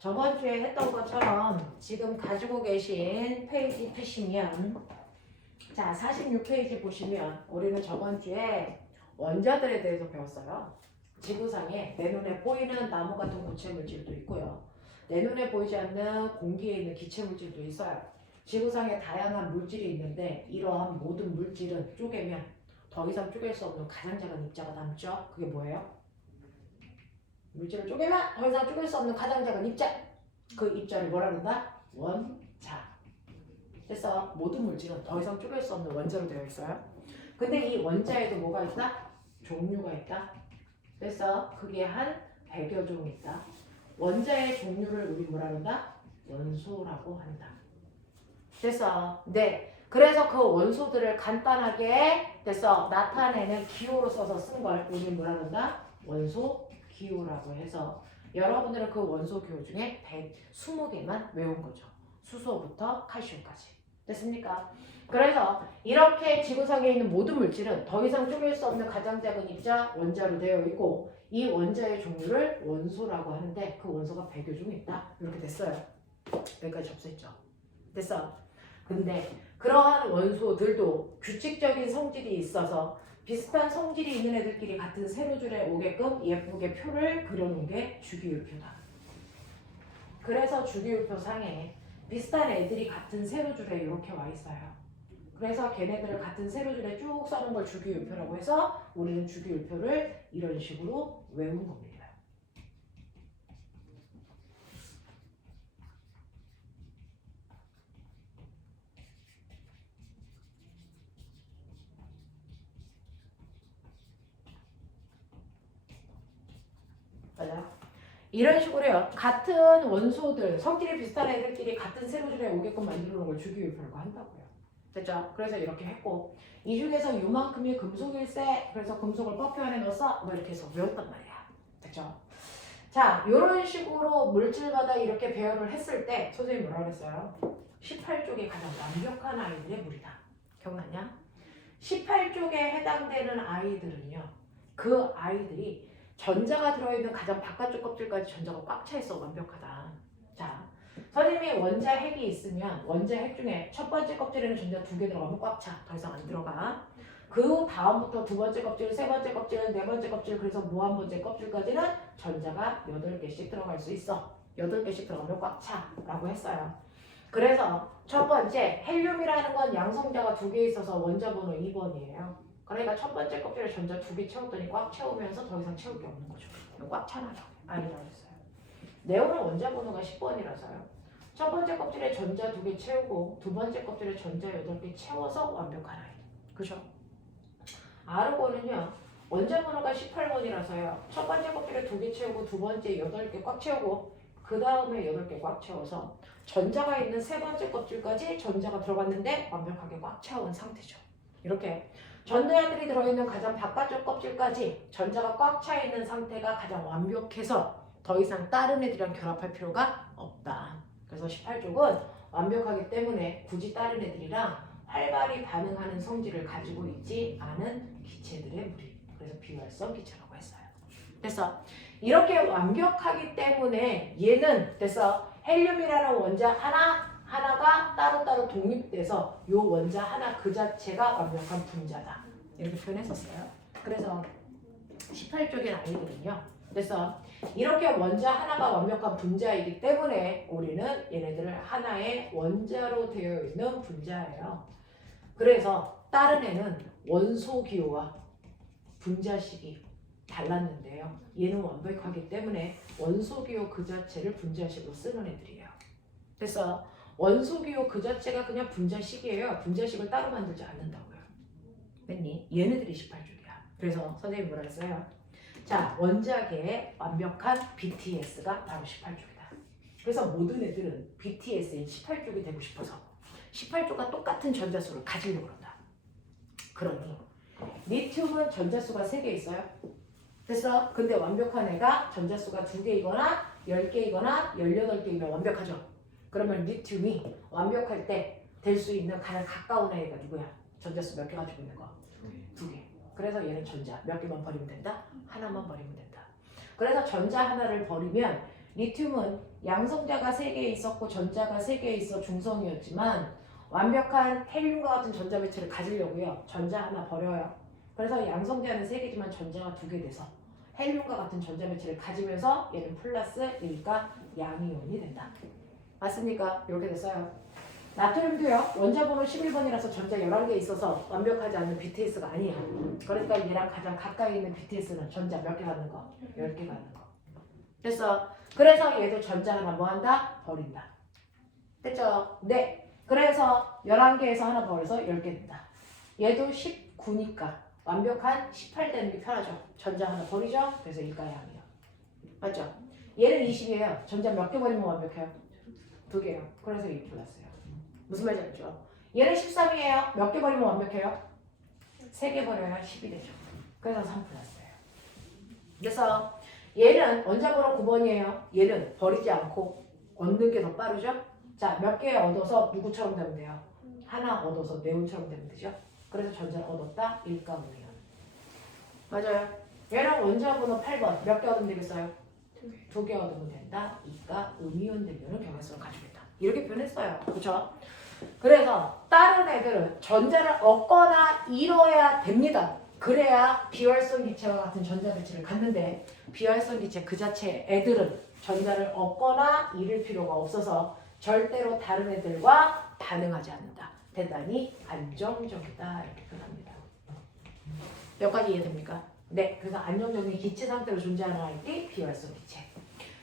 저번 주에 했던 것처럼 지금 가지고 계신 페이지 펴시면 자 46페이지 보시면 우리는 저번 주에 원자들에 대해서 배웠어요. 지구상에 내 눈에 보이는 나무 같은 고체 물질도 있고요. 내 눈에 보이지 않는 공기에 있는 기체 물질도 있어요. 지구상에 다양한 물질이 있는데 이러한 모든 물질은 쪼개면 더 이상 쪼갤 수 없는 가장 작은 입자가 남죠. 그게 뭐예요? 물질을 쪼개면 더 이상 쪼갤 수 없는 가장 작은 입자. 그 입자를 뭐라 그런다? 원자. 그래서 모든 물질은 더 이상 쪼갤 수 없는 원자로 되어 있어요. 근데 이 원자에도 뭐가 있다? 종류가 있다. 그래서 그게 한 100여 종 있다. 원자의 종류를 우리 뭐라 그런다? 원소라고 한다. 됐어. 네. 그래서 그 원소들을 간단하게 됐어. 나타내는 기호로 써서 쓴 걸 우리 뭐라 그런다? 원소 기호라고 해서 여러분들은 그 원소 기호 중에 120개만 외운 거죠. 수소부터 칼슘까지. 됐습니까? 그래서 이렇게 지구상에 있는 모든 물질은 더 이상 쪼갤 수 없는 가장 작은 입자 원자로 되어 있고 이 원자의 종류를 원소라고 하는데 그 원소가 100여 종 있다. 이렇게 됐어요. 여기까지 접수했죠. 됐어. 근데 그러한 원소들도 규칙적인 성질이 있어서 비슷한 성질이 있는 애들끼리 같은 세로줄에 오게끔 예쁘게 표를 그려놓은 게 주기율표다. 그래서 주기율표 상에 비슷한 애들이 같은 세로줄에 이렇게 와 있어요. 그래서 걔네들을 같은 세로줄에 쭉 써놓은 걸 주기율표라고 해서 우리는 주기율표를 이런 식으로 외운 겁니다. 맞아요. 이런 식으로요. 같은 원소들, 성질이 비슷한 애들끼리 같은 세로줄에 오게끔 만들어 놓은 걸 주기율표라고 한다고요. 됐죠? 그래서 이렇게 했고 이 중에서 요만큼이 금속일세. 그래서 금속을 버프 안에 넣어서 뭐 이렇게 해서 외웠단 말이야. 됐죠? 자, 이런 식으로 물질마다 이렇게 배열을 했을 때 선생님이 뭐라 그랬어요? 18쪽에 가장 완벽한 아이들의 물이다. 기억나냐? 18쪽에 해당되는 아이들은요. 그 아이들이 전자가 들어있는 가장 바깥쪽 껍질까지 전자가 꽉 차 있어 완벽하다. 자, 선생님이 원자 핵이 있으면 원자 핵 중에 첫 번째 껍질에는 전자 2개 들어가면 꽉 차. 더 이상 안 들어가. 그 다음부터 두 번째 껍질, 세 번째 껍질, 네 번째 껍질, 그래서 무한 번째 껍질까지는 전자가 8개씩 들어갈 수 있어. 8개씩 들어가면 꽉 차. 라고 했어요. 그래서 첫 번째 헬륨이라는 건 양성자가 2개 있어서 원자 번호 2번이에요. 그러니까 첫 번째 껍질에 전자 2개 채웠더니 꽉 채우면서 더 이상 채울 게 없는 거죠. 꽉 차나죠. 아니라고 했어요. 네온은 원자 번호가 10번이라서요. 첫 번째 껍질에 전자 2개 채우고 두 번째 껍질에 전자 8개 채워서 완벽한 아이. 그죠? 아르곤은요. 원자 번호가 18번이라서요. 첫 번째 껍질에 2개 채우고 두 번째 8개 꽉 채우고 그 다음에 8개 꽉 채워서 전자가 있는 세 번째 껍질까지 전자가 들어갔는데 완벽하게 꽉 채운 상태죠. 이렇게 전자들이 들어있는 가장 바깥쪽 껍질까지 전자가 꽉 차 있는 상태가 가장 완벽해서 더 이상 다른 애들이랑 결합할 필요가 없다. 그래서 18쪽은 완벽하기 때문에 굳이 다른 애들이랑 활발히 반응하는 성질을 가지고 있지 않은 기체들의 무리. 그래서 비활성 기체라고 했어요. 그래서 이렇게 완벽하기 때문에 얘는 그래서 헬륨이라는 원자 하나가 따로따로 독립돼서 이 원자 하나 그 자체가 완벽한 분자다. 이렇게 표현했었어요. 그래서 18쪽의 아이들은요. 그래서 이렇게 원자 하나가 완벽한 분자이기 때문에 우리는 얘네들을 하나의 원자로 되어 있는 분자예요. 그래서 다른 애는 원소 기호와 분자식이 달랐는데요. 얘는 완벽하기 때문에 원소 기호 그 자체를 분자식으로 쓰는 애들이에요. 그래서 원소 기호 그 자체가 그냥 분자식이에요. 분자식을 따로 만들지 않는다고요. 됐니? 얘네들이 18쪽이야. 그래서 선생님이 뭐라 했어요? 자, 원자계의 완벽한 BTS가 바로 18쪽이다. 그래서 모든 애들은 BTS인 18쪽이 되고 싶어서 18쪽과 똑같은 전자수를 가지려고 그런다. 그러니 리튬은 전자수가 3개 있어요. 됐어? 근데 완벽한 애가 전자수가 2개이거나 10개이거나 18개이면 완벽하죠. 그러면 리튬이 완벽할 때 될 수 있는 가장 가까운 애가 누구야? 전자수 몇 개 가지고 있는 거? 2개. 그래서 얘는 전자 몇 개만 버리면 된다? 하나만 버리면 된다. 그래서 전자 하나를 버리면 리튬은 양성자가 3개 있었고 전자가 3개 있어 중성이었지만 완벽한 헬륨과 같은 전자 매체를 가지려고요. 전자 하나 버려요. 그래서 양성자는 3개지만 전자가 2개 돼서 헬륨과 같은 전자 매체를 가지면서 얘는 플러스 1가 양이온이 된다. 맞습니까? 이렇게 됐어요. 나트륨도요. 원자번호 11번이라서 전자 11개 있어서 완벽하지 않은 BTS가 아니에요. 그러니까 얘랑 가장 가까이 있는 BTS는 전자 몇 개 갖는 거? 10개 갖는 거. 됐어. 그래서 얘도 전자 하나 뭐 한다? 버린다. 됐죠? 네. 그래서 11개에서 하나 버려서 10개 된다. 얘도 19니까 완벽한 18 되는 게 편하죠. 전자 하나 버리죠? 그래서 1가 양이요. 맞죠? 얘는 20이에요. 전자 몇 개 버리면 완벽해요? 2개요. 그래서 2 플러스예요. 무슨 말인지 알죠? 얘는 13이에요. 몇 개 버리면 완벽해요? 3개 버려야 10이 되죠. 그래서 3 플러스예요. 그래서 얘는 원자번호 9번이에요. 얘는 버리지 않고 얻는 게 더 빠르죠? 자, 몇 개 얻어서 누구처럼 되면 돼요? 하나 얻어서 네온처럼 되면 되죠? 그래서 전자를 얻었다. 1가 음이온. 맞아요. 얘는 원자번호 8번. 몇 개 얻으면 되겠어요? 2개 얻으면 된다. 2가 음이온 되면 경향성을 가지고 있다. 이렇게 표현했어요. 그렇죠? 그래서 다른 애들은 전자를 얻거나 잃어야 됩니다. 그래야 비활성 기체와 같은 전자 배치를 갖는데 비활성 기체 그 자체 애들은 전자를 얻거나 잃을 필요가 없어서 절대로 다른 애들과 반응하지 않는다. 대단히 안정적이다. 이렇게 표현합니다. 여기까지 이해됩니까? 네. 그래서 안정적인 기체 상태로 존재하는 아이들이 비활성 기체.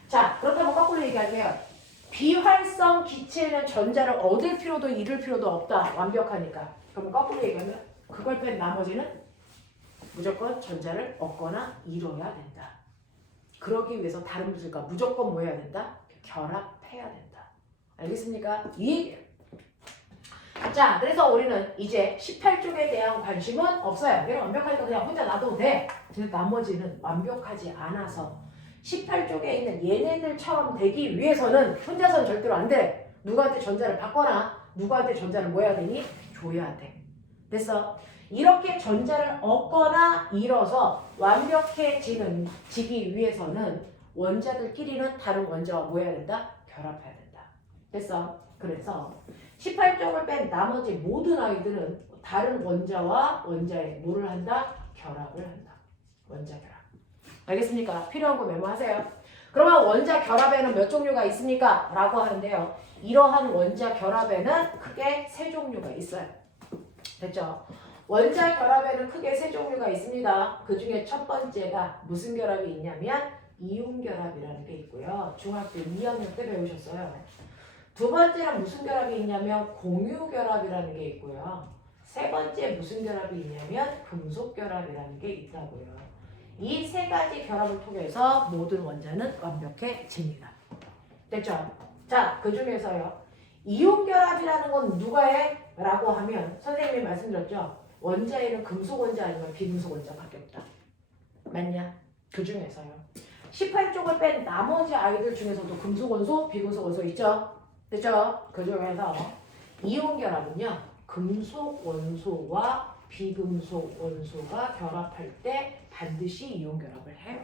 자, 그렇다면 거꾸로 얘기할게요. 비활성 기체는 전자를 얻을 필요도 잃을 필요도 없다. 완벽하니까. 그러면 거꾸로 얘기하면 그걸 뺀 나머지는 무조건 전자를 얻거나 잃어야 된다. 그러기 위해서 다른 물질과 무조건 뭐 해야 된다? 결합해야 된다. 알겠습니까? 이 얘기예요. 자, 그래서 우리는 이제 18쪽에 대한 관심은 없어요. 얘는 완벽하니까 그냥 혼자 놔둬도 돼. 근데 나머지는 완벽하지 않아서 18쪽에 있는 얘네들처럼 되기 위해서는 혼자서는 절대로 안 돼. 누구한테 전자를 받거나 누구한테 전자를 뭐 해야 되니? 줘야 돼. 됐어? 이렇게 전자를 얻거나 잃어서 완벽해지기 위해서는 원자들끼리는 다른 원자와 뭐 해야 된다? 결합해야 된다. 됐어? 그래서 18쪽을 뺀 나머지 모든 아이들은 다른 원자와 원자에 뭐를 한다? 결합을 한다. 원자 결합. 알겠습니까? 필요한 거 메모하세요. 그러면 원자 결합에는 몇 종류가 있습니까? 라고 하는데요. 이러한 원자 결합에는 크게 3종류가 있어요. 됐죠? 원자 결합에는 크게 3종류가 있습니다. 그 중에 첫 번째가 무슨 결합이 있냐면 이온 결합이라는 게 있고요. 중학교 2학년 때 배우셨어요. 두 번째는 무슨 결합이 있냐면 공유 결합이라는 게 있고요. 세 번째 무슨 결합이 있냐면 금속 결합이라는 게 있다고요. 이 3가지 결합을 통해서 모든 원자는 완벽해집니다. 됐죠? 자, 그 중에서요. 이온 결합이라는 건 누가 해? 라고 하면 선생님이 말씀드렸죠. 원자에는 금속 원자 아니면 비금속 원자밖에 없다. 맞냐? 그 중에서요. 18쪽을 뺀 나머지 아이들 중에서도 금속 원소, 비금속 원소 있죠? 됐죠? 그 중에서 이온 결합은요. 금속 원소와 비금속 원소가 결합할 때 반드시 이온 결합을 해요.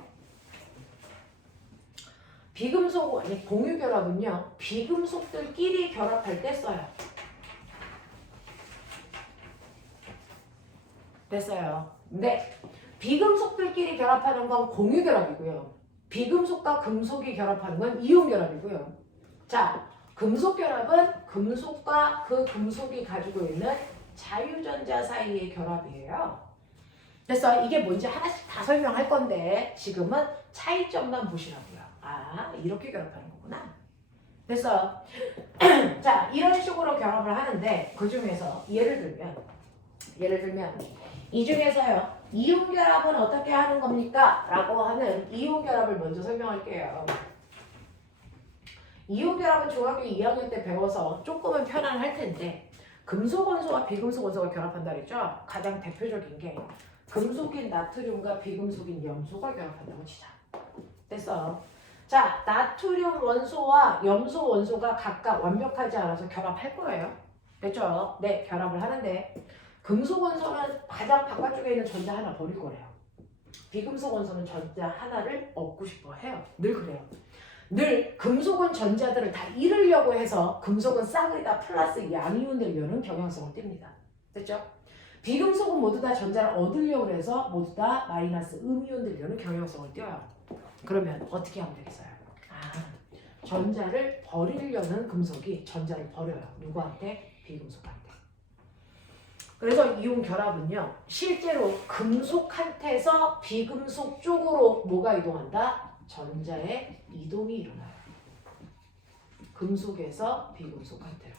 비금속, 아니 공유 결합은요. 비금속들끼리 결합할 때 써요. 됐어요. 네. 비금속들끼리 결합하는 건 공유 결합이고요. 비금속과 금속이 결합하는 건 이온 결합이고요. 자, 금속 결합은 금속과 그 금속이 가지고 있는 자유전자 사이의 결합이에요. 그래서 이게 뭔지 하나씩 다 설명할 건데 지금은 차이점만 보시라고요. 아, 이렇게 결합하는 거구나. 그래서 자, 이런 식으로 결합을 하는데 그 중에서 예를 들면 이 중에서요. 이온 결합은 어떻게 하는 겁니까? 라고 하는 이온 결합을 먼저 설명할게요. 이온 결합은 중학교 2학년 때 배워서 조금은 편안할 텐데 금속 원소와 비금속 원소가 결합한다 그랬죠? 가장 대표적인 게 금속인 나트륨과 비금속인 염소가 결합한다고 치자. 됐어. 자, 나트륨 원소와 염소 원소가 각각 완벽하지 않아서 결합할 거예요. 됐죠? 네, 결합을 하는데 금속 원소는 가장 바깥쪽에 있는 전자 하나 버릴 거래요. 비금속 원소는 전자 하나를 얻고 싶어 해요. 늘 그래요. 늘 금속은 전자들을 다 잃으려고 해서 금속은 싹에다 플러스 양이온을 여는 경향성을 띱니다. 됐죠? 비금속은 모두 다 전자를 얻으려고 해서 모두 다 마이너스 음이온을 여는 경향성을 띄어요. 그러면 어떻게 하면 되겠어요? 전자를 버리려는 금속이 전자를 버려요. 누구한테? 비금속한테. 그래서 이온 결합은요. 실제로 금속한테서 비금속 쪽으로 뭐가 이동한다? 전자의 이동이 일어나요. 금속에서 비금속한테로.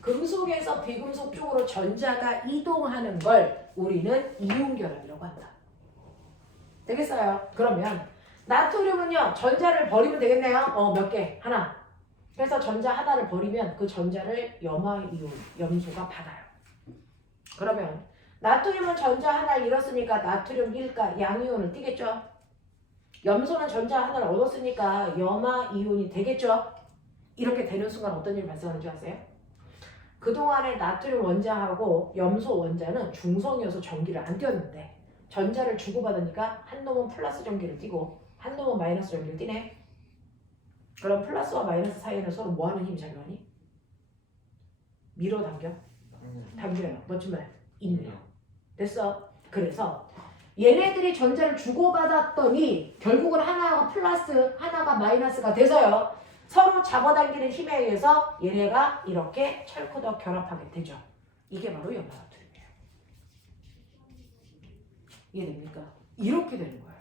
금속에서 비금속 쪽으로 전자가 이동하는 걸 우리는 이온 결합이라고 한다. 되겠어요? 그러면 나트륨은요. 전자를 버리면 되겠네요. 몇 개? 하나. 그래서 전자 하나를 버리면 그 전자를 염화이온, 염소가 받아요. 그러면 나트륨은 전자 하나를 잃었으니까 나트륨 1가 양이온을 띠겠죠? 염소는 전자 하나를 얻었으니까 염화이온이 되겠죠? 이렇게 되는 순간 어떤 일이 발생하는 줄 아세요? 그동안에 나트륨 원자하고 염소 원자는 중성이어서 전기를 안 띄었는데 전자를 주고받으니까 한 놈은 플러스 전기를 띠고 한 놈은 마이너스 전기를 띠네. 그럼 플러스와 마이너스 사이에는 서로 뭐하는 힘이 작용하니? 밀어당겨? 당겨요. 멋진 말. 인력. 됐어. 그래서 얘네들이 전자를 주고받았더니 결국은 하나가 플러스 하나가 마이너스가 돼서요. 서로 잡아당기는 힘에 의해서 얘네가 이렇게 철코덕 결합하게 되죠. 이게 바로 염화나트륨이에요. 이해됩니까? 이렇게 되는 거예요.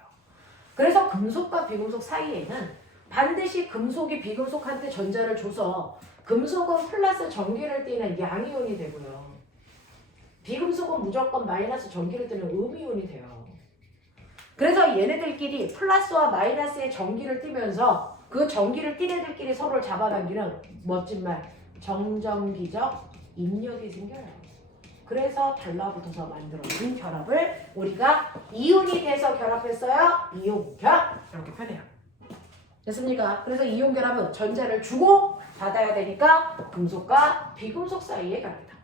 그래서 금속과 비금속 사이에는 반드시 금속이 비금속한테 전자를 줘서 금속은 플러스 전기를 띠는 양이온이 되고요. 비금속은 무조건 마이너스 전기를 띠는 음이온이 돼요. 그래서 얘네들끼리 플러스와 마이너스의 전기를 띠면서 그 전기를 띠 애들끼리 서로를 잡아당기는 멋진 말 정전기적 인력이 생겨요. 그래서 달라붙어서 만들어진 결합을 우리가 이온이 돼서 결합했어요. 이온 결합 이렇게 표현해요. 됐습니까? 그래서 이온 결합은 전자를 주고 받아야 되니까 금속과 비금속 사이의 결합이다.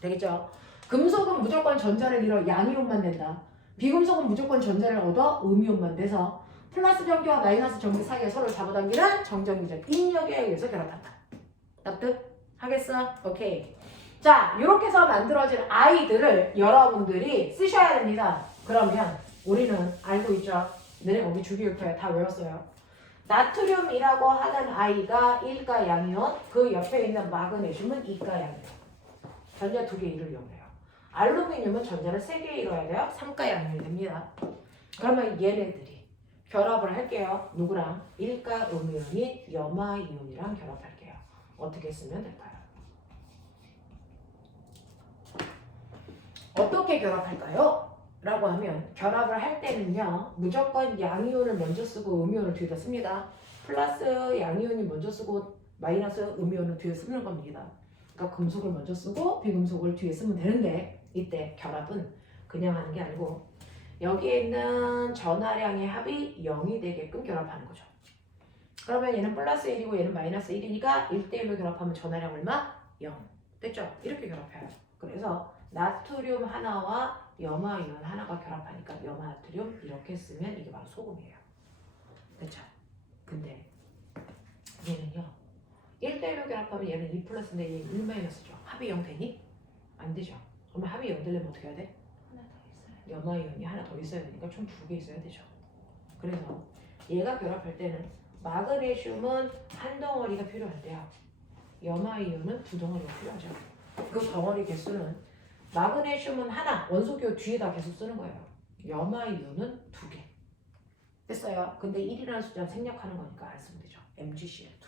되겠죠? 금속은 무조건 전자를 잃어 양이온만 된다. 비금속은 무조건 전자를 얻어 음이온만 돼서 플러스 전기와 마이너스 전기 사이에 서로 잡아당기는 정전기적 인력에 의해서 결합한다. 납득? 하겠어? 오케이. 자, 이렇게 해서 만들어진 아이들을 여러분들이 쓰셔야 됩니다. 그러면 우리는 알고 있죠? 너네 거기 주기율표에 다 외웠어요. 나트륨이라고 하는 아이가 1가 양이온, 그 옆에 있는 마그네슘은 2가 양이온. 전자 2개 잃으려고 해요. 알루미늄은 전자를 3개 잃어야 돼요. 3가 양이온이 됩니다. 그러면 얘네들이 결합을 할게요. 누구랑? 1가 음이온인 염화이온이랑 결합할게요. 어떻게 쓰면 될까요? 어떻게 결합할까요? 라고 하면 결합을 할 때는요. 무조건 양이온을 먼저 쓰고 음이온을 뒤에다 씁니다. 플러스 양이온이 먼저 쓰고 마이너스 음이온을 뒤에 쓰는 겁니다. 그러니까 금속을 먼저 쓰고 비금속을 뒤에 쓰면 되는데 이때 결합은 그냥 하는 게 아니고 여기에 있는 전하량의 합이 0이 되게끔 결합하는 거죠. 그러면 얘는 플러스 1이고 얘는 마이너스 1이니까 1대1로 결합하면 전하량 얼마? 0. 됐죠? 이렇게 결합해요. 그래서 나트륨 하나와 염화이온 하나가 결합하니까 염화나트륨 이렇게 쓰면 이게 바로 소금이에요. 그렇죠? 근데 얘는요. 1대1로 결합하면 얘는 2 플러스인데 얘는 1 마이너스죠. 합이 0 되니? 안 되죠. 그러면 합이 0 되려면 어떻게 해야 돼? 하나 더 있어요. 염화이온이 하나 더 있어야 되니까 총 2개 있어야 되죠. 그래서 얘가 결합할 때는 마그네슘은 한 덩어리가 필요한데요. 염화이온은 2덩어리가 필요하죠. 그 덩어리 개수는 마그네슘은 하나, 원소기호 뒤에다 계속 쓰는 거예요. 염화이온은 2개. 됐어요? 근데 1이라는 숫자는 생략하는 거니까 안 쓰면 되죠. MgCl2.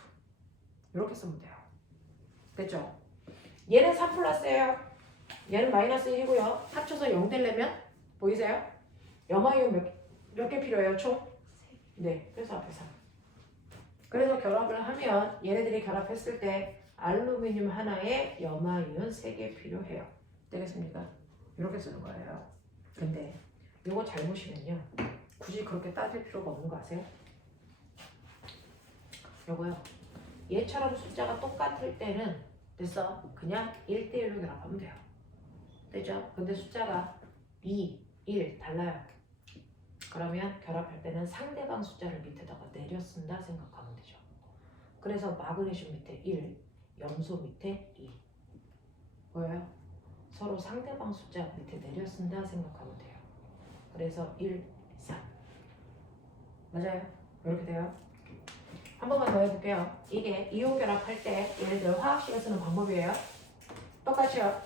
이렇게 쓰면 돼요. 됐죠? 얘는 3 플러스예요. 얘는 마이너스 1이고요. 합쳐서 0 되려면 보이세요? 염화이온 몇 개 필요해요? 총? 네. 그래서 앞에 3. 그래서 결합을 하면 얘네들이 결합했을 때 알루미늄 하나에 염화이온 3개 필요해요. 되겠습니까? 이렇게 쓰는 거예요. 근데 이거 잘못이면요. 굳이 그렇게 따질 필요가 없는 거 아세요? 요거요. 얘처럼 숫자가 똑같을 때는 됐어. 그냥 1대1로 결합하면 돼요. 됐죠? 근데 숫자가 2, 1 달라요. 그러면 결합할 때는 상대방 숫자를 밑에다가 내려 쓴다 생각하면 되죠. 그래서 마그네슘 밑에 1, 염소 밑에 2. 보여요? 서로 상대방 숫자 밑에 내려 쓴다 생각하면 돼요. 그래서 1, 3. 맞아요? 이렇게 돼요. 한 번만 더 해볼게요. 이게 이온 결합할 때 얘네들 화학식을 쓰는 방법이에요. 똑같이요.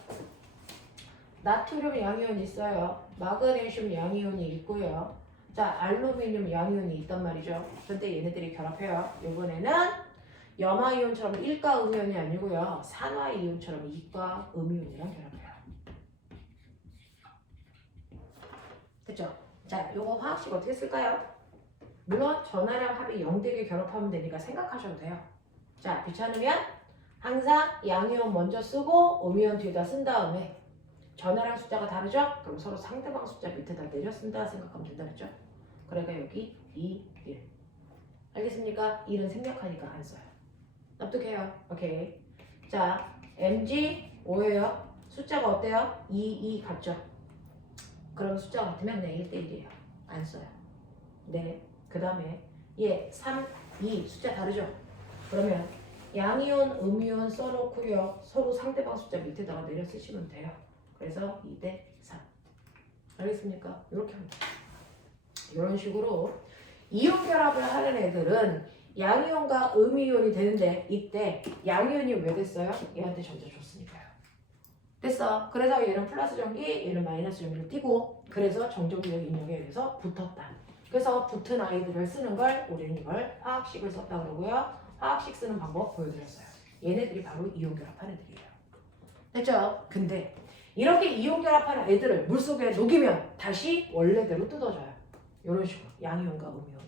나트륨 양이온이 있어요. 마그네슘 양이온이 있고요. 자, 알루미늄 양이온이 있단 말이죠. 근데 얘네들이 결합해요. 이번에는 염화이온처럼 일가 음이온이 아니고요. 산화이온처럼 이가 음이온이랑 결합해요. 됐죠? 자, 요거 화학식 어떻게 쓸까요? 물론 전하랑 합이 0되게 결합하면 되니까 생각하셔도 돼요. 자, 귀찮으면 항상 양이온 먼저 쓰고 음이온 뒤에다 쓴 다음에 전하랑 숫자가 다르죠? 그럼 서로 상대방 숫자 밑에다 내려 쓴다 생각하면 된다 그랬죠? 그러니까 여기 2, 1. 알겠습니까? 1은 생략하니까 안 써요. 납득해요? 오케이. 자, Mg 5예요. 숫자가 어때요? 2, 2 같죠? 그럼 숫자 같으면 네, 1대1이에요. 안 써요. 네. 그 다음에 얘 3, 2 숫자 다르죠? 그러면 양이온, 음이온 써놓고요. 서로 상대방 숫자 밑에다가 내려 쓰시면 돼요. 그래서 2대3. 알겠습니까? 이렇게 합니다. 이런 식으로 이온 결합을 하는 애들은 양이온과 음이온이 되는데 이때 양이온이 왜 됐어요? 얘한테 전자 줬으니까요. 됐어. 그래서 얘는 플러스 전기, 얘는 마이너스 전기를 띄고 그래서 정전기력 입력에 의해서 붙었다. 그래서 붙은 아이들을 쓰는 걸 우리는 이걸 화학식을 썼다 그러고요. 화학식 쓰는 방법 보여드렸어요. 얘네들이 바로 이온 결합하는 애들이에요. 됐죠? 근데 이렇게 이온 결합하는 애들을 물속에 녹이면 다시 원래대로 뜯어져요. 이런 식으로 양이온과 음이온으로.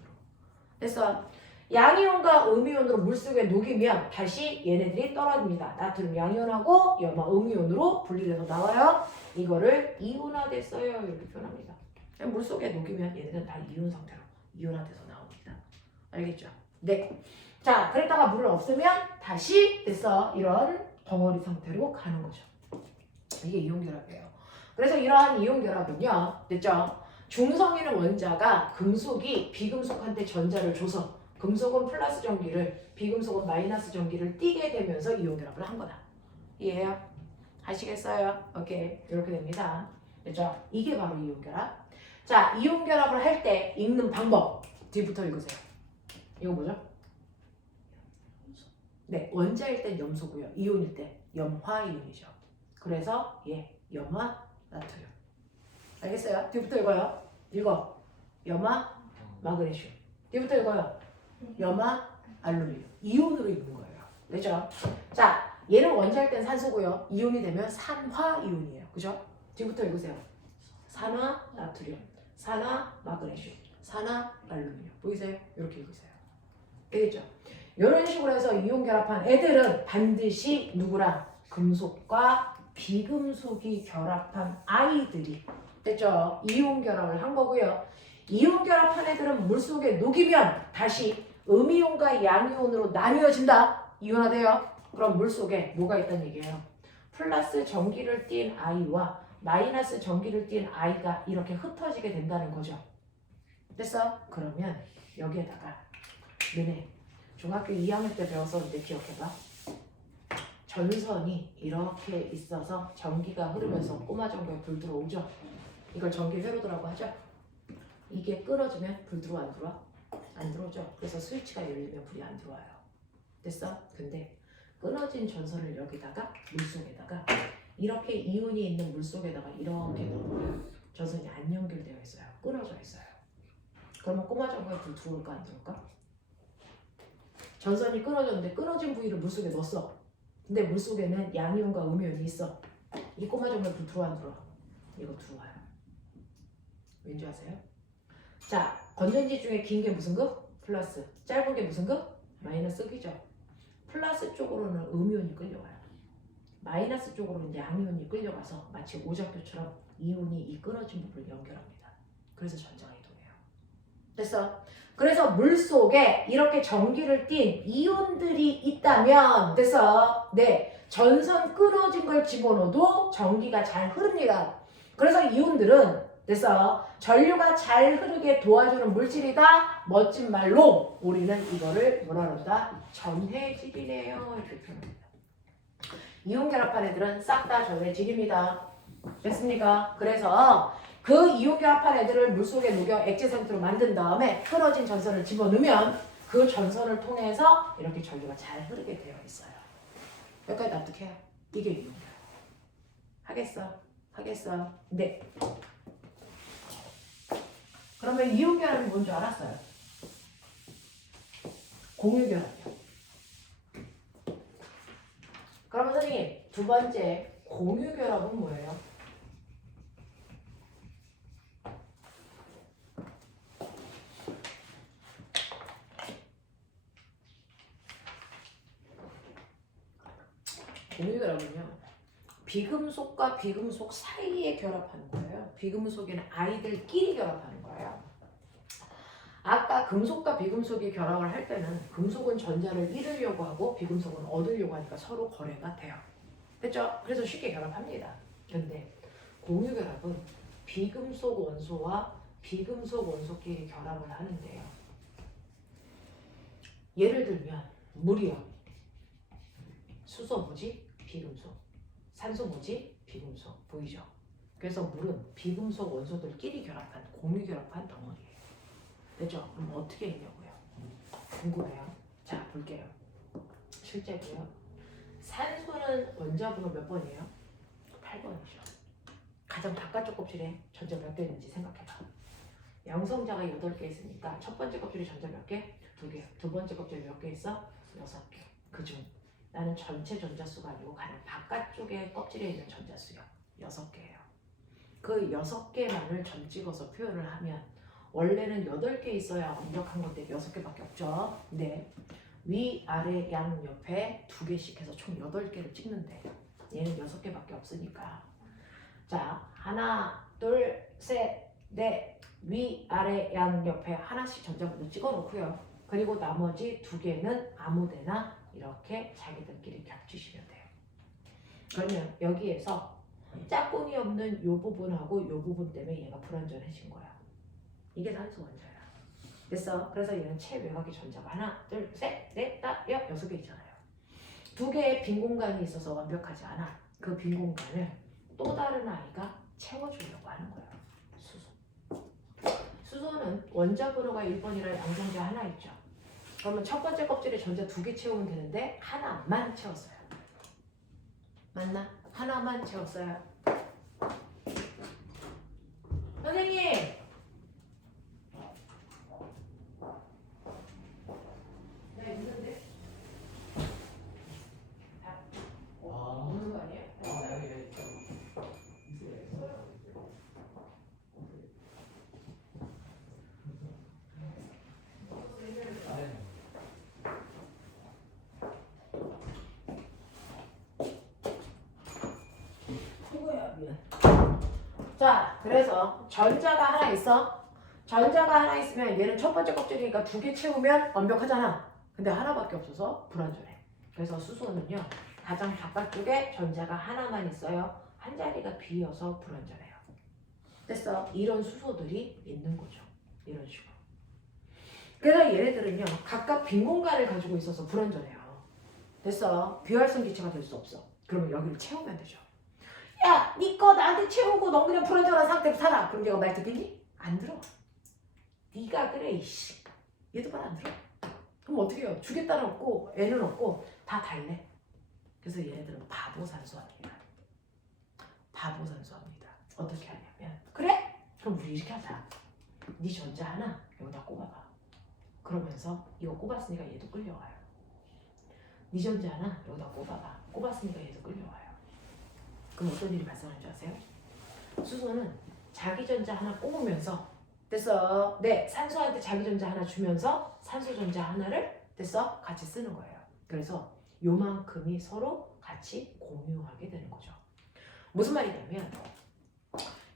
됐어? 양이온과 음이온으로 물속에 녹이면 다시 얘네들이 떨어집니다. 나트륨 양이온하고 염화 음이온으로 분리돼서 나와요. 이거를 이온화됐어요. 이렇게 표현합니다. 물속에 녹이면 얘네들은 다 이온 상태로 이온화돼서 나옵니다. 알겠죠? 네. 자, 그랬다가 물을 없으면 다시 됐어. 이런 덩어리 상태로 가는 거죠. 이게 이온 결합이에요. 그래서 이러한 이온 결합은요. 됐죠? 중성이는 원자가 금속이 비금속한테 전자를 줘서 금속은 플러스 전기를 비금속은 마이너스 전기를 띠게 되면서 이온 결합을 한 거다. 이해해요? 아시겠어요? 오케이. 이렇게 됩니다. 됐죠? 이게 바로 이온 결합. 자, 이온 결합을 할 때 읽는 방법 뒤부터 읽으세요. 이거 뭐죠? 네, 원자일 땐 염소고요. 이온일 때 염화이온이죠. 그래서 염화 나트륨. 알겠어요? 뒤부터 읽어요. 읽어. 염화 마그네슘. 뒤부터 읽어요. 염화 알루미늄. 이온으로 읽는 거예요. 그죠? 자, 얘는 원자일 땐 산소고요. 이온이 되면 산화이온이에요. 그죠? 뒤부터 읽으세요. 산화 나트륨, 산화 마그네슘, 산화 알루미늄. 보이세요? 이렇게 읽으세요. 되겠죠? 이런 식으로 해서 이온 결합한 애들은 반드시 누구랑? 금속과 비금속이 결합한 아이들이 됐죠? 이온 결합을 한 거고요. 이온 결합한 애들은 물속에 녹이면 다시 음이온과 양이온으로 나뉘어진다. 이온화돼요. 그럼 물속에 뭐가 있다는 얘기예요? 플러스 전기를 띤 아이와 마이너스 전기를 띤 아이가 이렇게 흩어지게 된다는 거죠. 됐어? 그러면 여기에다가 너네 중학교 2학년 때 배웠었는데 기억해봐. 전선이 이렇게 있어서 전기가 흐르면서 꼬마 전구에 불 들어오죠. 이걸 전기 회로도라고 하죠. 이게 끊어지면 불 들어와 안 들어와? 안 들어오죠. 그래서 스위치가 열리면 불이 안 들어와요. 됐어? 근데 끊어진 전선을 여기다가 물속에다가 이렇게 이온이 있는 물속에다가 이렇게 넣으면 전선이 안 연결되어 있어요. 끊어져 있어요. 그러면 꼬마 전구에 불 들어올까 안 들어올까? 전선이 끊어졌는데 끊어진 부위를 물속에 넣었어. 근데 물속에는 양이온과 음이온이 있어. 이 꼬마 전구에 불 들어와 안 들어와? 이거 들어와요. 왠지 아세요? 자, 건전지 중에 긴 게 무슨 극? 플러스. 짧은 게 무슨 극? 마이너스 극이죠. 플러스 쪽으로는 음이온이 끌려와요. 마이너스 쪽으로는 양이온이 끌려가서 마치 오작교처럼 이온이 이 끊어진 부분을 연결합니다. 그래서 전자가 이동해요. 됐어? 그래서 물속에 이렇게 전기를 띤 이온들이 있다면 됐어? 네, 전선 끊어진 걸 집어넣어도 전기가 잘 흐릅니다. 그래서 이온들은 됐어. 전류가 잘 흐르게 도와주는 물질이다. 멋진 말로 우리는 이거를 뭐라 그런다? 전해질이래요. 이렇게 표현합니다. 이온 결합한 애들은 싹 다 전해질입니다. 됐습니까? 그래서 그 이온 결합한 애들을 물속에 녹여 액체 상태로 만든 다음에 흐러진 전선을 집어넣으면 그 전선을 통해서 이렇게 전류가 잘 흐르게 되어 있어요. 여기까지 납득해요? 이게 이온 결합. 하겠어? 하겠어? 네. 그러면 이온 결합이 뭔지 알았어요? 공유 결합이요. 그러면 선생님, 두 번째 공유 결합은 뭐예요? 공유 결합은요, 비금속과 비금속 사이에 결합하는 거예요. 비금속에는 아이들끼리 결합하는 거예요. 아까 금속과 비금속이 결합을 할 때는 금속은 전자를 잃으려고 하고 비금속은 얻으려고 하니까 서로 거래가 돼요. 됐죠? 그래서 쉽게 결합합니다. 근데 공유 결합은 비금속 원소와 비금속 원소끼리 결합을 하는데요. 예를 들면 물이요. 수소 뭐지? 비금속. 산소 뭐지? 비금속. 보이죠? 그래서 물은 비금속 원소들끼리 결합한 공유 결합한 덩어리예요. 됐죠? 그럼 어떻게 했냐고요? 궁금해요. 자, 볼게요. 실제로요. 산소는 원자번호 몇 번이에요? 8번이죠. 가장 바깥쪽 껍질에 전자 몇 개 있는지 생각해봐. 양성자가 8개 있으니까 첫 번째 껍질에 전자 몇 개? 2개. 두 번째 껍질에 몇 개 있어? 6개. 그중 나는 전체 전자수가 아니고 가장 바깥쪽에 껍질에 있는 전자수요. 6개예요. 그 6개만을 점 찍어서 표현을 하면 원래는 8개 있어야 완벽한 건데 6개밖에 없죠. 네. 위, 아래, 양, 옆에 2개씩 해서 총 8개를 찍는데 얘는 6개밖에 없으니까 자, 하나, 둘, 셋, 넷 위, 아래, 양, 옆에 하나씩 전자번호 찍어 놓고요. 그리고 나머지 2개는 아무데나 이렇게 자기들끼리 겹치시면 돼요. 그러면 여기에서 짝꿍이 없는 이 부분하고 이 부분 때문에 얘가 불완전해진 거야. 이게 산소 원자야. 됐어? 그래서 얘는 최외곽의 전자가 하나, 둘, 셋, 넷, 다, 6개 있잖아요. 2개의 빈 공간이 있어서 완벽하지 않아. 그 빈 공간을 또 다른 아이가 채워주려고 하는 거예요. 수소. 수소는 원자 번호가 1번이라 양성자 하나 있죠. 그러면 첫 번째 껍질에 전자 2개 채우면 되는데 하나만 채웠어요. 맞나? 하나만 채웠어요. 선생님! 나 있는데? 없는 거 아니에요? 자, 그래서 전자가 하나 있어. 전자가 하나 있으면 얘는 첫 번째 껍질이니까 2개 채우면 완벽하잖아. 근데 하나밖에 없어서 불완전해. 그래서 수소는요, 가장 바깥쪽에 전자가 하나만 있어요. 한 자리가 비어서 불완전해요. 됐어? 이런 수소들이 있는 거죠. 이런 식으로. 그래서 얘네들은요, 각각 빈 공간을 가지고 있어서 불완전해요. 됐어? 비활성 기체가 될 수 없어. 그러면 여기를 채우면 되죠. 야, 니 거 나한테 채우고 넌 그냥 불완전한 상태로 살아. 그럼 내가 말 듣겠니? 안 들어. 니가 그래, 이씨. 얘도 말 안 들어. 그럼 어떻게 해요? 주겠다는 없고 애는 없고 다 달래. 그래서 얘네들은 바보 산소합니다. 바보 산소합니다. 어떻게 하냐면 그래? 그럼 우리 이렇게 하자. 니 전자 하나 여기다 꼽아봐. 그러면서 이거 꼽았으니까 얘도 끌려와요. 니 전자 하나 여기다 꼽아봐. 꼽았으니까 얘도 끌려와요. 그럼 어떤 일이 발생하는 줄 아세요? 수소는 자기 전자 하나 꼽으면서 됐어. 네, 산소한테 자기 전자 하나 주면서 산소 전자 하나를 됐어? 같이 쓰는 거예요. 그래서 요만큼이 서로 같이 공유하게 되는 거죠. 무슨 말이냐면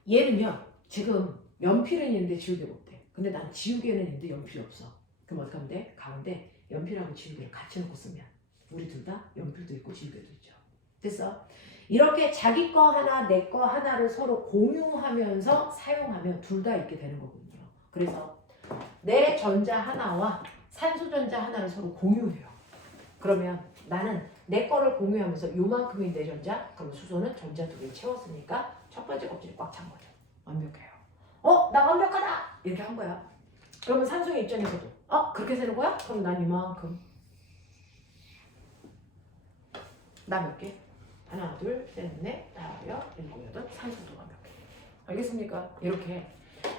얘는요, 지금 연필은 있는데 지우개 못해. 근데 난 지우개는 있는데 연필이 없어. 그럼 어떻게 하면 돼? 가운데 연필하고 지우개를 같이 놓고 쓰면 우리 둘 다 연필도 있고 지우개도 있죠. 됐어? 이렇게 자기 거 하나, 내 거 하나를 서로 공유하면서 사용하면 둘 다 있게 되는 거거든요. 그래서 내 전자 하나와 산소 전자 하나를 서로 공유해요. 그러면 나는 내 거를 공유하면서 요만큼인 내 전자, 그럼 수소는 전자 2개 채웠으니까 첫 번째 껍질이 꽉 찬 거죠. 완벽해요. 나 완벽하다! 이렇게 한 거야. 그러면 산소의 입장에서도 그렇게 세는 거야? 그럼 난 이만큼. 나 몇 개? 하나, 둘, 셋, 넷, 다섯, 여섯, 일곱, 여덟, 산소도 완벽해. 알겠습니까? 이렇게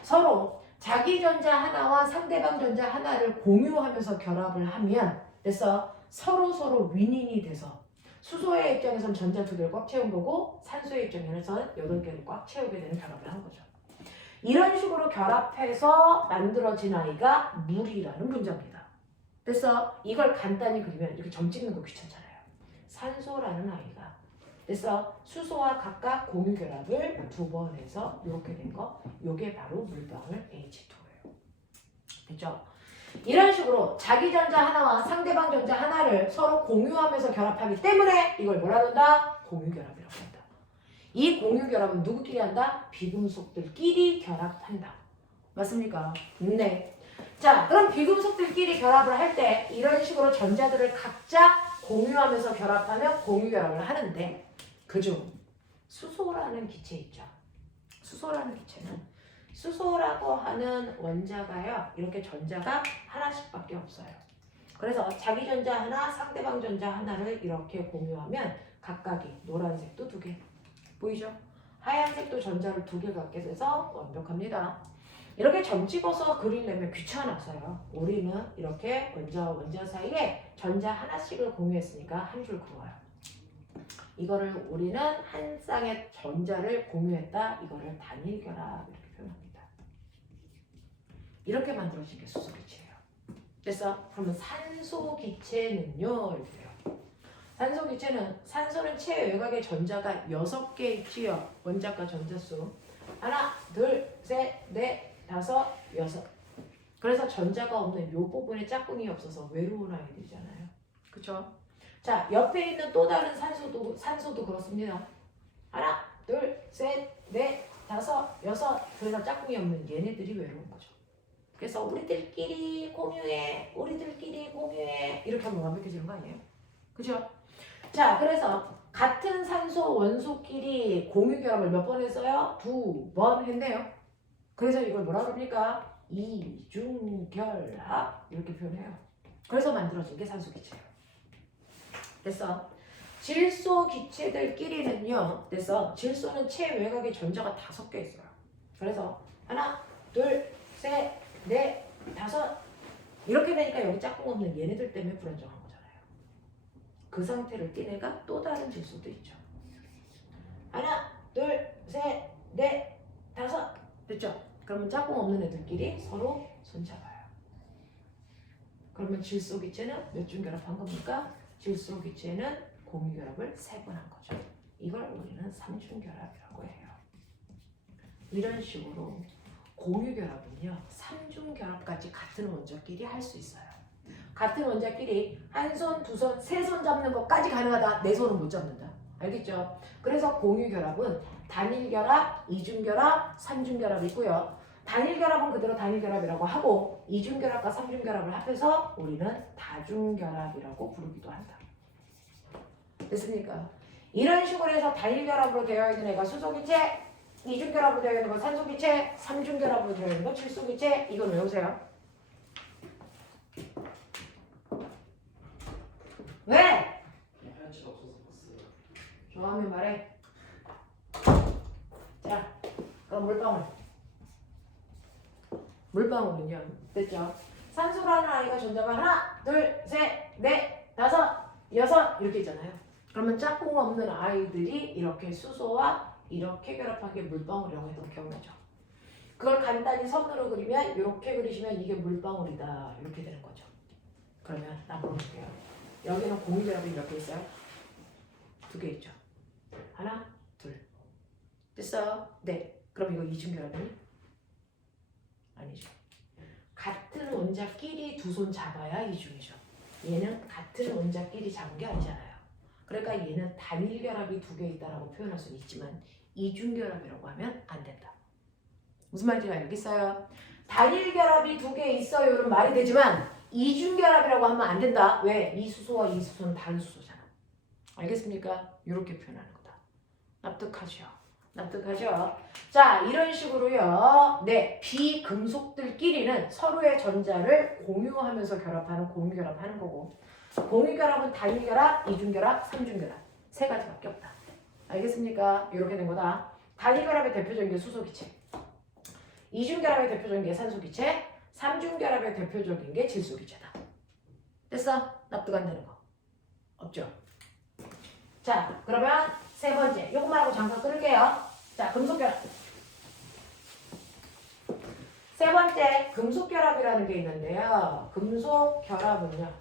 서로 자기 전자 하나와 상대방 전자 하나를 공유하면서 결합을 하면 됐어? 서로 윈윈이 돼서 수소의 입장에선 전자 2개를 꽉 채운 거고 산소의 입장에선 8개를 꽉 채우게 되는 결합을 한 거죠. 이런 식으로 결합해서 만들어진 아이가 물이라는 분자입니다. 됐어? 이걸 간단히 그리면 이렇게 점 찍는 거 귀찮잖아요. 산소라는 아이가 됐어? 수소와 각각 공유 결합을 2번 해서 이렇게 된 거, 요게 바로 물방울 H2예요. 됐죠? 이런 식으로 자기 전자 하나와 상대방 전자 하나를 서로 공유하면서 결합하기 때문에 이걸 뭐라 한다? 공유 결합이라고 한다. 이 공유 결합은 누구끼리 한다? 비금속들끼리 결합한다. 맞습니까? 네. 자, 그럼 비금속들끼리 결합을 할 때 이런 식으로 전자들을 각자 공유하면서 결합하면 공유 결합을 하는데 그중 수소라는 기체 있죠. 수소라는 기체는 수소라고 하는 원자가요. 이렇게 전자가 하나씩밖에 없어요. 그래서 자기 전자 하나, 상대방 전자 하나를 이렇게 공유하면 각각이 노란색도 2개. 보이죠? 하얀색도 전자를 2개 갖게 돼서 완벽합니다. 이렇게 점 찍어서 그리려면 귀찮아서요. 우리는 이렇게 원자와 원자 사이에 전자 하나씩을 공유했으니까 한 줄 그어요. 이거를 우리는 한 쌍의 전자를 공유했다. 이거를 단일 결합 이렇게 표현합니다. 이렇게 만들어진 게 수소 기체예요. 됐어? 그러면 산소 기체는요. 이렇게 돼요. 산소 기체는 산소는 체외곽에 전자가 6개 있지요. 원자과 전자수. 하나, 둘, 셋, 넷, 다섯, 여섯. 그래서 전자가 없는 이 부분에 짝꿍이 없어서 외로운 아이들이잖아요. 그쵸? 자, 옆에 있는 또 다른 산소도 그렇습니다. 하나, 둘, 셋, 넷, 다섯, 여섯. 그래서 짝꿍이 없는 얘네들이 외로운 거죠. 그래서 우리들끼리 공유해, 우리들끼리 공유해. 이렇게 하면 완벽해지는 거 아니에요? 그죠? 자, 그래서 같은 산소 원소끼리 공유 결합을 몇 번 했어요? 2번 했네요. 그래서 이걸 뭐라 그럽니까? 이중결합 이렇게 표현해요. 그래서 만들어진 게 산소 기체예요. 됐어? 질소 기체들끼리는요. 됐어? 질소는 체외곽에 전자가 5개 있어요. 그래서 하나, 둘, 셋, 넷, 다섯 이렇게 되니까 여기 짝꿍 없는 얘네들 때문에 불안정한 거잖아요. 그 상태를 띈 애가 또 다른 질소도 있죠. 하나, 둘, 셋, 넷, 다섯 됐죠? 그러면 짝꿍 없는 애들끼리 서로 손잡아요. 그러면 질소 기체는 몇 중 결합한 겁니까? 질소 기체는 공유 결합을 3번 한 거죠. 이걸 우리는 3중 결합이라고 해요. 이런 식으로 공유 결합은요. 3중 결합까지 같은 원자끼리 할 수 있어요. 같은 원자끼리 한 손, 두 손, 세 손 잡는 것까지 가능하다. 네 손은 못 잡는다. 알겠죠? 그래서 공유 결합은 단일 결합, 이중 결합, 삼중 결합이 있고요. 단일 결합은 그대로 단일 결합이라고 하고 이중 결합과 삼중 결합을 합해서 우리는 다중 결합이라고 부르기도 한다. 됐습니까? 이런 식으로 해서 단일 결합으로 되어 있는 애가 수소 기체, 이중 결합으로 되어 있는 건 산소 기체, 삼중 결합으로 되어 있는 건 질소 기체. 이건 외우세요. 왜? 하얀치가 없어서 봤어요. 좋아하면 말해. 자, 그럼 물방울. 물방울은요. 됐죠? 산소라는 아이가 전자가 하나, 둘, 셋, 넷, 다섯, 여섯 이렇게 있잖아요. 그러면 짝꿍 없는 아이들이 이렇게 수소와 이렇게 결합하게 물방울이라고 해도 기억나죠? 그걸 간단히 선으로 그리면 이렇게 그리시면 이게 물방울이다 이렇게 되는 거죠. 그러면 나 물어볼게요. 여기는 공유 결합이 몇 개 있어요? 2개 있죠. 하나, 둘. 됐어요? 네. 그럼 이거 이중 결합이니? 아니죠. 같은 원자끼리 두 손 잡아야 이중이죠. 얘는 같은 원자끼리 잡은 게 아니잖아요. 그러니까 얘는 단일 결합이 두 개 있다라고 표현할 수는 있지만 이중 결합이라고 하면 안 된다. 무슨 말인지 알겠어요? 단일 결합이 두 개 있어요는 말이 되지만 이중 결합이라고 하면 안 된다. 왜? 이 수소와 이 수소는 다른 수소잖아. 알겠습니까? 이렇게 표현하는 거다. 납득하죠? 납득하죠? 자, 이런 식으로요. 네, 비금속들끼리는 서로의 전자를 공유하면서 결합하는 공유결합하는 거고, 공유결합은 단일결합, 이중결합, 삼중결합 세 가지밖에 없다. 알겠습니까? 이렇게 된 거다. 단일결합의 대표적인 게 수소기체, 이중결합의 대표적인 게 산소기체, 삼중결합의 대표적인 게 질소기체다. 됐어? 납득 안 되는 거 없죠? 자, 그러면 세 번째, 요것만 하고 잠깐 끊을게요. 자, 금속결합. 세 번째, 금속결합이라는 게 있는데요. 금속결합은요,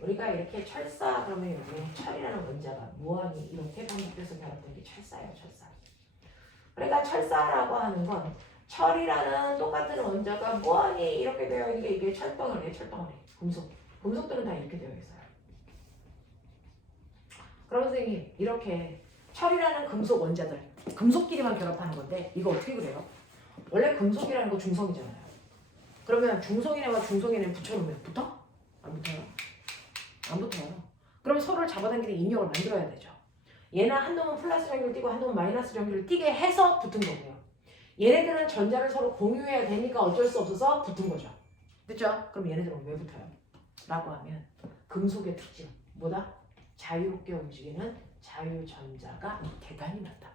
우리가 이렇게 철사 그러면 여기 철이라는 원자가 무한히 이렇게 반복돼서 결합된 게 철사예요, 철사. 그러니까 철사라고 하는 건 철이라는 똑같은 원자가 무한히 이렇게 되어 있는 게 이게 철덩어리예요, 철덩어리. 금속들은 다 이렇게 되어 있어요. 그럼 선생님, 이렇게 철이라는 금속 원자들, 금속끼리만 결합하는 건데 이거 어떻게 그래요? 원래 금속이라는 거 중성이잖아요. 그러면 중성이네와 중성이네 붙여놓으면 붙어? 안 붙어요? 안 붙어요. 그러면 서로를 잡아당기는 인력을 만들어야 되죠. 얘는 한 놈은 플러스 전기를 띄고 한 놈은 마이너스 전기를 띄게 해서 붙은 거고요. 얘네들은 전자를 서로 공유해야 되니까 어쩔 수 없어서 붙은 거죠. 됐죠? 그럼 얘네들은 왜 붙어요? 라고 하면 금속의 특징, 뭐다? 자유롭게 움직이는 자유전자가 대단히 많다.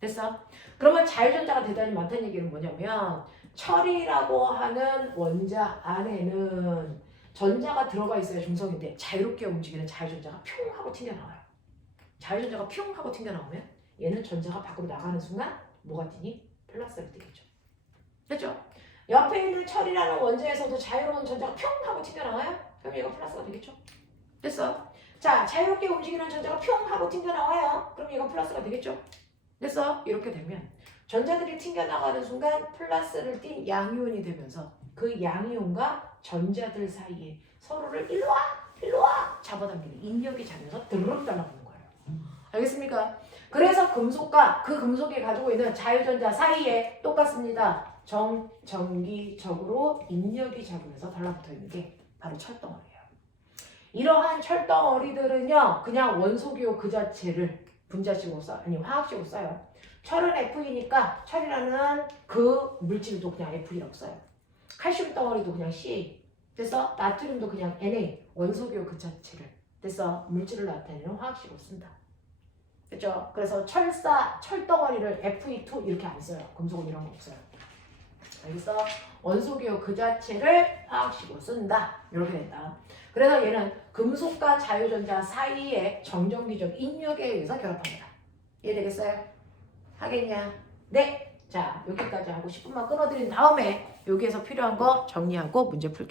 됐어? 그러면 자유전자가 대단히 많다는 얘기는 뭐냐면 철이라고 하는 원자 안에는 전자가 들어가 있어야 중성인데 자유롭게 움직이는 자유전자가 뿅 하고 튕겨나와요. 자유전자가 뿅 하고 튕겨나오면 얘는 전자가 밖으로 나가는 순간 뭐가 뛰니? 플러스를 띄겠죠. 됐죠? 옆에 있는 철이라는 원자에서도 자유로운 전자가 뿅 하고 튕겨나와요? 그럼 얘가 플러스가 되겠죠? 됐어? 자, 자유롭게 움직이는 전자가 뿅 하고 튕겨나와요. 그럼 얘가 플러스가 되겠죠? 됐어? 이렇게 되면 전자들이 튕겨나가는 순간 플러스를 띤 양이온이 되면서 그 양이온과 전자들 사이에 서로를 일로 와 잡아당기는 인력이 자면서 드르륵 달라붙는 거예요. 알겠습니까? 그래서 금속과 그 금속이 가지고 있는 자유전자 사이에 똑같습니다. 정기적으로 인력이 작용해서 달라붙어 있는 게 바로 철덩어리예요. 이러한 철덩어리들은요, 그냥 원소기호 그 자체를 분자식으로 화학식으로 써요. 철은 F이니까 철이라는 그 물질도 그냥 F라고 써요. 칼슘 덩어리도 그냥 CA. 됐어? 나트륨도 그냥 Na. 원소기호 그 자체를. 됐어? 물질을 나타내는 화학식으로 쓴다. 됐죠? 그래서 철덩어리를 Fe2 이렇게 안 써요. 금속은 이런 거 없어요. 알겠어? 원소기호 그 자체를 화학식으로 쓴다. 이렇게 된다. 그래서 얘는 금속과 자유전자 사이의 정전기적 인력에 의해서 결합합니다. 이해되겠어요? 하겠냐? 네! 자, 여기까지 하고 10분만 끊어드린 다음에 여기에서 필요한 거 정리하고 문제 풀게요.